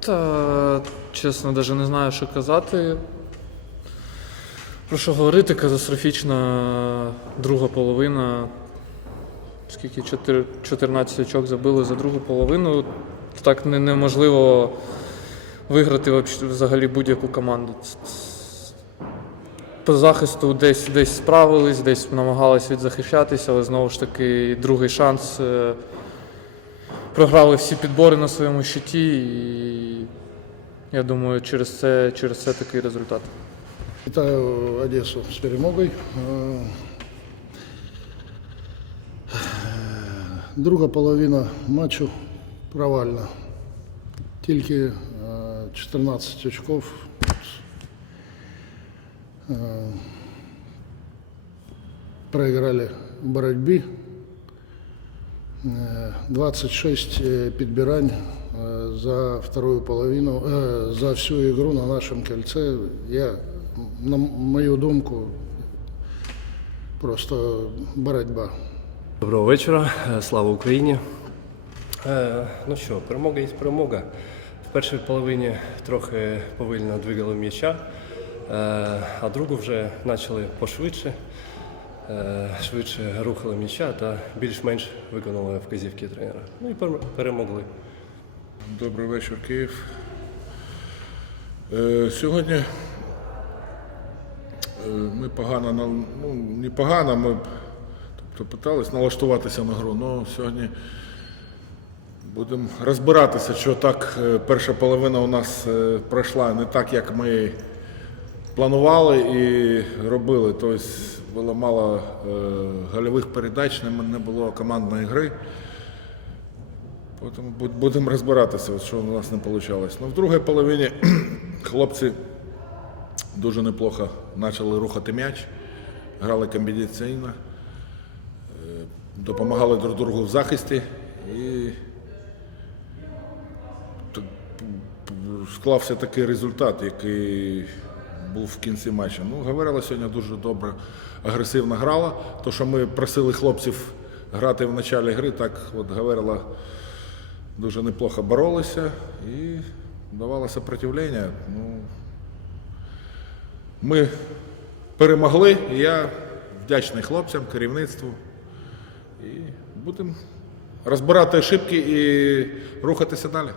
Та, чесно, навіть не знаю, що казати. Про що говорити, катастрофічна друга половина. Скільки? Чотир- 14 очок забили за другу половину. Так не- неможливо виграти взагалі будь-яку команду. По захисту десь, десь справились, десь намагались відзахищатися, але знову ж таки другий шанс. е, Програли всі підбори на своєму щиті, і я думаю, через це, через це такий результат. Вітаю Одесу з перемогою. Е, Друга половина матчу провальна. Тільки е, 14 очков. Е, Проіграли в боротьбі. Е, 26 е, підбирань е, За вторую половину, е, за всю ігру на нашому кільце. Я, на мою думку, просто боротьба. Доброго вечора, е, слава Україні. Е, ну що, перемога є перемога. В першій половині трохи повільно двигали м'яча, е, а другу вже почали пошвидше, е, швидше рухали м'яча та більш-менш виконали вказівки тренера. Ну і перемогли. Добрий вечір, Київ. Е, сьогодні е, ми погано, ну не погано, ми тобто, питались налаштуватися на гру. але сьогодні будемо розбиратися, що так е, перша половина у нас пройшла не так, як ми планували і робили. Тобто було мало гольових передач, не було командної гри. Буд- будемо розбиратися, що у нас не вийшло. Ну, в другій половині хлопці дуже неплохо почали рухати м'яч, грали комбінаційно, е, допомагали друг другу в захисті і склався такий результат, який був в кінці матчу. Ну, говорила сьогодні дуже добре, агресивно грала. То, що ми просили хлопців грати в началі гри, так от говорила дуже неплохо боролися і давали сопротивлення. Ну, ми перемогли, і я вдячний хлопцям, керівництву. І будемо розбирати ошибки і рухатися далі.